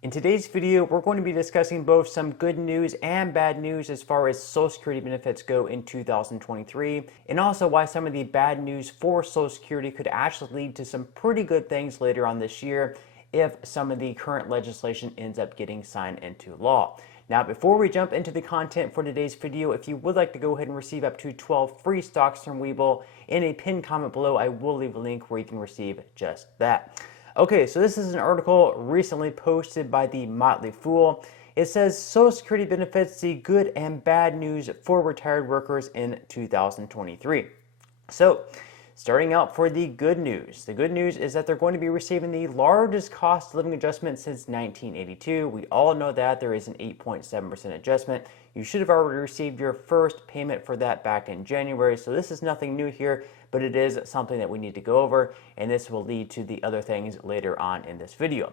In today's video, we're going to be discussing both some good news and bad news as far as Social Security benefits go in 2023, and also why some of the bad news for Social Security could actually lead to some pretty good things later on this year if some of the current legislation ends up getting signed into law. Now, before we jump into the content for today's video, if you would like to go ahead and receive up to 12 free stocks from Webull, in a pinned comment below, I will leave a link where you can receive just that. Okay, so this is an article recently posted by the Motley Fool. It says Social Security benefits see good and bad news for retired workers in 2023. So, starting out for the good news. The good news is that they're going to be receiving the largest cost of living adjustment since 1982. We all know that there is an 8.7% adjustment. You should have already received your first payment for that back in January, so this is nothing new here, but it is something that we need to go over, and this will lead to the other things later on in this video.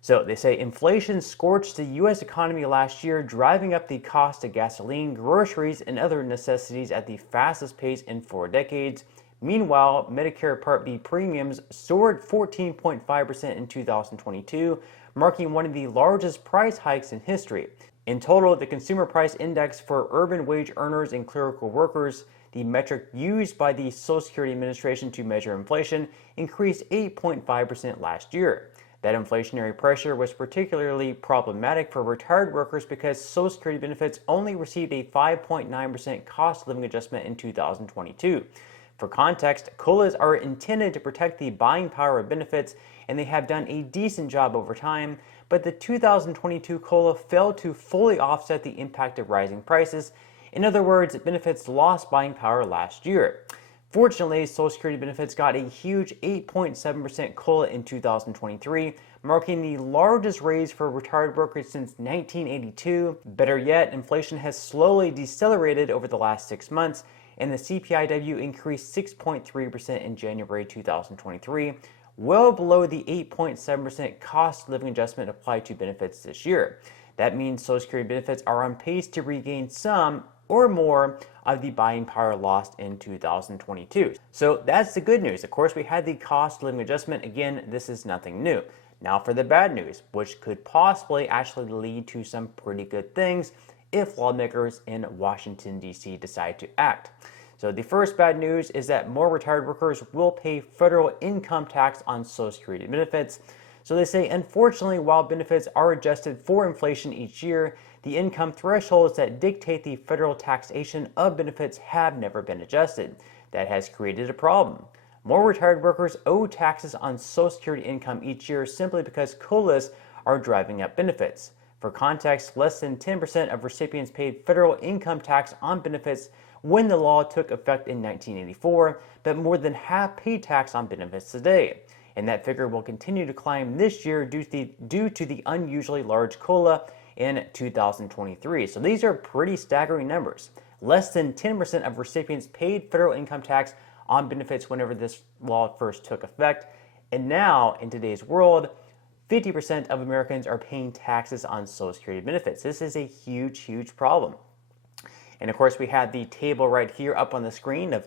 So they say inflation scorched the U.S. economy last year, driving up the cost of gasoline, groceries, and other necessities at the fastest pace in 4 decades. Meanwhile, Medicare Part B premiums soared 14.5% in 2022, marking one of the largest price hikes in history. In total, the Consumer Price Index for urban wage earners and clerical workers, the metric used by the Social Security Administration to measure inflation, increased 8.5% last year. That inflationary pressure was particularly problematic for retired workers because Social Security benefits only received a 5.9% cost of living adjustment in 2022. For context, COLAs are intended to protect the buying power of benefits, and they have done a decent job over time, but the 2022 COLA failed to fully offset the impact of rising prices. In other words, benefits lost buying power last year. Fortunately, Social Security benefits got a huge 8.7% COLA in 2023, marking the largest raise for retired workers since 1982. Better yet, inflation has slowly decelerated over the last 6 months, and the CPIW increased 6.3% in January 2023, well below the 8.7% cost of living adjustment applied to benefits this year. That means Social Security benefits are on pace to regain some or more of the buying power lost in 2022. So that's the good news. Of course, we had the cost of living adjustment. Again, this is nothing new. Now for the bad news, which could possibly actually lead to some pretty good things if lawmakers in Washington, D.C. decide to act. So the first bad news is that more retired workers will pay federal income tax on Social Security benefits. So they say, unfortunately, while benefits are adjusted for inflation each year, the income thresholds that dictate the federal taxation of benefits have never been adjusted. That has created a problem. More retired workers owe taxes on Social Security income each year simply because COLAs are driving up benefits. For context, less than 10% of recipients paid federal income tax on benefits when the law took effect in 1984, but more than half pay tax on benefits today. And that figure will continue to climb this year due to the unusually large COLA in 2023. So these are pretty staggering numbers. Less than 10% of recipients paid federal income tax on benefits whenever this law first took effect. And now, in today's world, 50% of Americans are paying taxes on Social Security benefits. This is a huge, huge problem. And of course, we have the table right here up on the screen of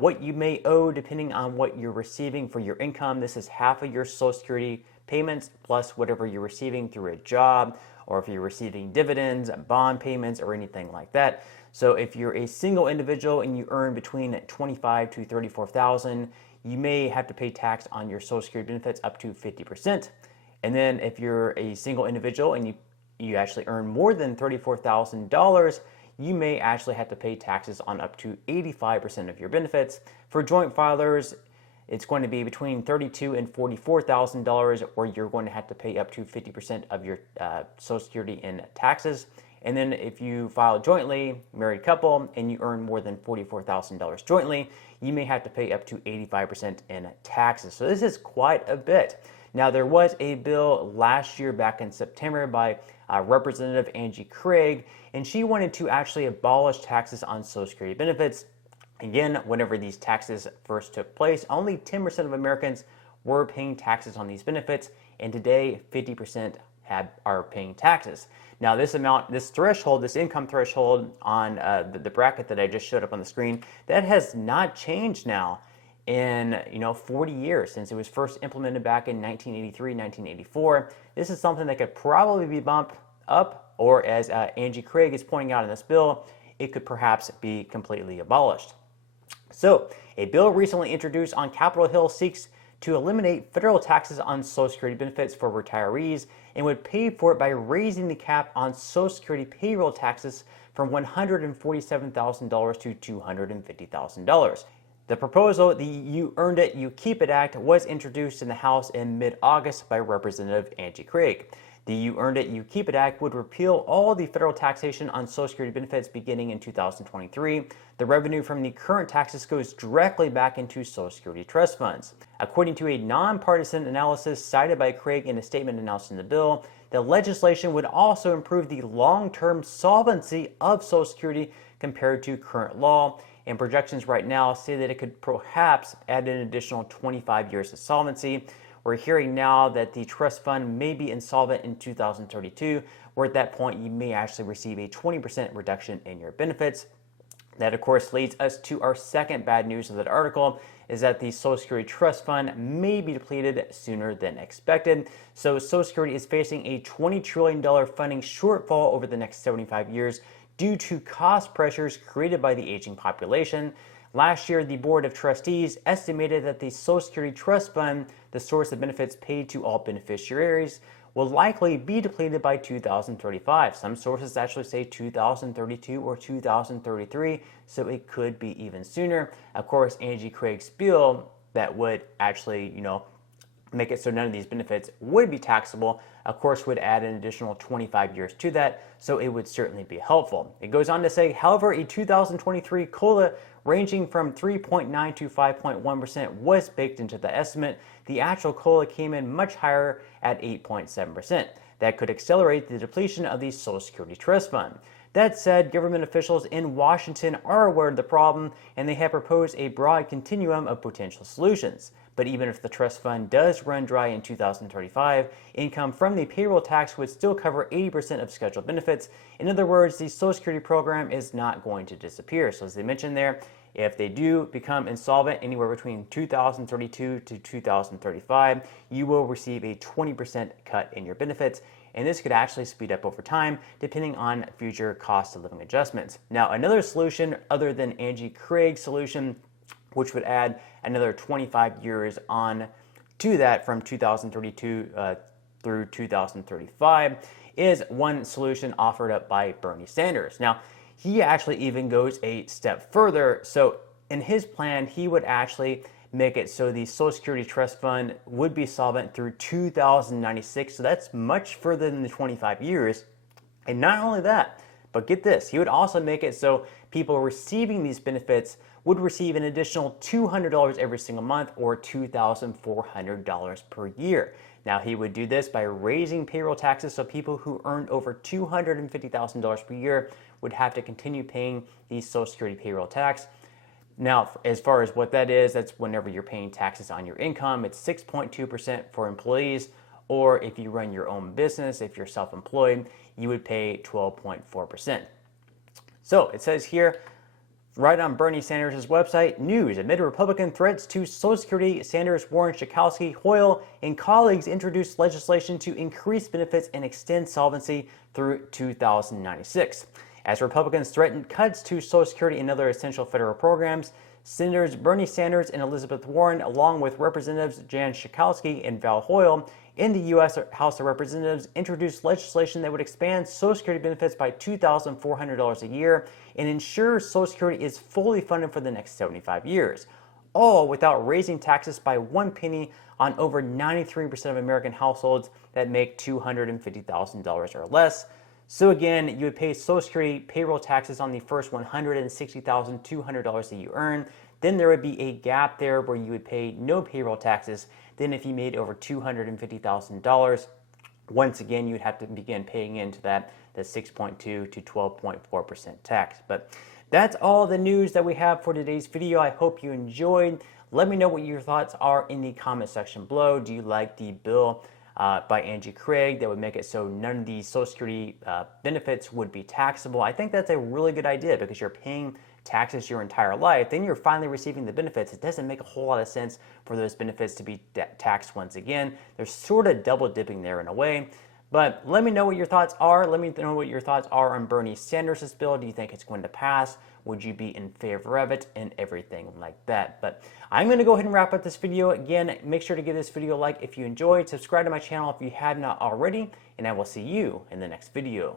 what you may owe depending on what you're receiving for your income. This is half of your Social Security payments plus whatever you're receiving through a job, or if you're receiving dividends, bond payments, or anything like that. So if you're a single individual and you earn between $25,000 to $34,000, you may have to pay tax on your Social Security benefits up to 50%. And then if you're a single individual and you actually earn more than $34,000, you may actually have to pay taxes on up to 85% of your benefits. For joint filers, it's going to be between $32,000 and $44,000, where you're going to have to pay up to 50% of your Social Security in taxes. And then if you file jointly, married couple, and you earn more than $44,000 jointly, you may have to pay up to 85% in taxes. So this is quite a bit. Now, there was a bill last year back in September by Representative Angie Craig, and she wanted to actually abolish taxes on Social Security benefits. Again, whenever these taxes first took place, only 10% of Americans were paying taxes on these benefits, and today 50% are paying taxes. Now, this amount, this threshold, this income threshold on the bracket that I just showed up on the screen, that has not changed now in 40 years since it was first implemented back in 1983, 1984. This is something that could probably be bumped up, or as Angie Craig is pointing out in this bill, it could perhaps be completely abolished. So, a bill recently introduced on Capitol Hill seeks to eliminate federal taxes on Social Security benefits for retirees and would pay for it by raising the cap on Social Security payroll taxes from $147,000 to $250,000. The proposal, the You Earned It, You Keep It Act, was introduced in the House in mid-August by Representative Angie Craig. The You Earned It, You Keep It Act would repeal all the federal taxation on Social Security benefits beginning in 2023. The revenue from the current taxes goes directly back into Social Security trust funds. According to a nonpartisan analysis cited by Craig in a statement announcing the bill, the legislation would also improve the long-term solvency of Social Security compared to current law, and projections right now say that it could perhaps add an additional 25 years of solvency. We're hearing now that the trust fund may be insolvent in 2032, where at that point you may actually receive a 20% reduction in your benefits. That, of course, leads us to our second bad news of that article, is that the Social Security Trust Fund may be depleted sooner than expected. So Social Security is facing a $20 trillion funding shortfall over the next 75 years due to cost pressures created by the aging population. Last year, the Board of Trustees estimated that the Social Security Trust Fund, the source of benefits paid to all beneficiaries, will likely be depleted by 2035. Some sources actually say 2032 or 2033, so it could be even sooner. Of course, Angie Craig's bill that would actually, make it so none of these benefits would be taxable, of course, would add an additional 25 years to that, so it would certainly be helpful. It goes on to say, however, a 2023 COLA ranging from 3.9 to 5.1% was baked into the estimate. The actual COLA came in much higher at 8.7%. That could accelerate the depletion of the Social Security Trust Fund. That said, government officials in Washington are aware of the problem, and they have proposed a broad continuum of potential solutions. But even if the trust fund does run dry in 2035, income from the payroll tax would still cover 80% of scheduled benefits. In other words, the Social Security program is not going to disappear. So as they mentioned there, if they do become insolvent anywhere between 2032 to 2035, you will receive a 20% cut in your benefits. And this could actually speed up over time depending on future cost of living adjustments. Now, another solution other than Angie Craig's solution, which would add another 25 years on to that from 2032 through 2035, is one solution offered up by Bernie Sanders. Now, he actually even goes a step further. So in his plan, he would actually make it so the Social Security Trust Fund would be solvent through 2096. So that's much further than the 25 years. And not only that, but get this, he would also make it so people receiving these benefits would receive an additional $200 every single month, or $2,400 per year. Now, he would do this by raising payroll taxes, so people who earned over $250,000 per year would have to continue paying the Social Security payroll tax. Now, as far as what that is, that's whenever you're paying taxes on your income. It's 6.2% for employees, or if you run your own business, if you're self-employed, you would pay 12.4%. So it says here, right on Bernie Sanders' website, news: amid Republican threats to Social Security, Sanders, Warren, Schakowsky, Hoyle, and colleagues introduced legislation to increase benefits and extend solvency through 2096. As Republicans threatened cuts to Social Security and other essential federal programs, Senators Bernie Sanders and Elizabeth Warren, along with Representatives Jan Schakowsky and Val Hoyle in the U.S. House of Representatives, introduced legislation that would expand Social Security benefits by $2,400 a year and ensure Social Security is fully funded for the next 75 years, all without raising taxes by 1 penny on over 93% of American households that make $250,000 or less. So again, you would pay Social Security payroll taxes on the first $160,200 that you earn. Then there would be a gap there where you would pay no payroll taxes. Then if you made over $250,000, once again, you'd have to begin paying into that, the 6.2 to 12.4% tax. But that's all the news that we have for today's video. I hope you enjoyed. Let me know what your thoughts are in the comment section below. Do you like the bill by Angie Craig that would make it so none of these Social Security benefits would be taxable? I think that's a really good idea because you're paying taxes your entire life, then you're finally receiving the benefits. It doesn't make a whole lot of sense for those benefits to be taxed once again. They're sort of double dipping there in a way. But let me know what your thoughts are. Let me know what your thoughts are on Bernie Sanders' bill. Do you think it's going to pass? Would you be in favor of it? And everything like that. But I'm going to go ahead and wrap up this video. Again, make sure to give this video a like if you enjoyed. Subscribe to my channel if you have not already. And I will see you in the next video.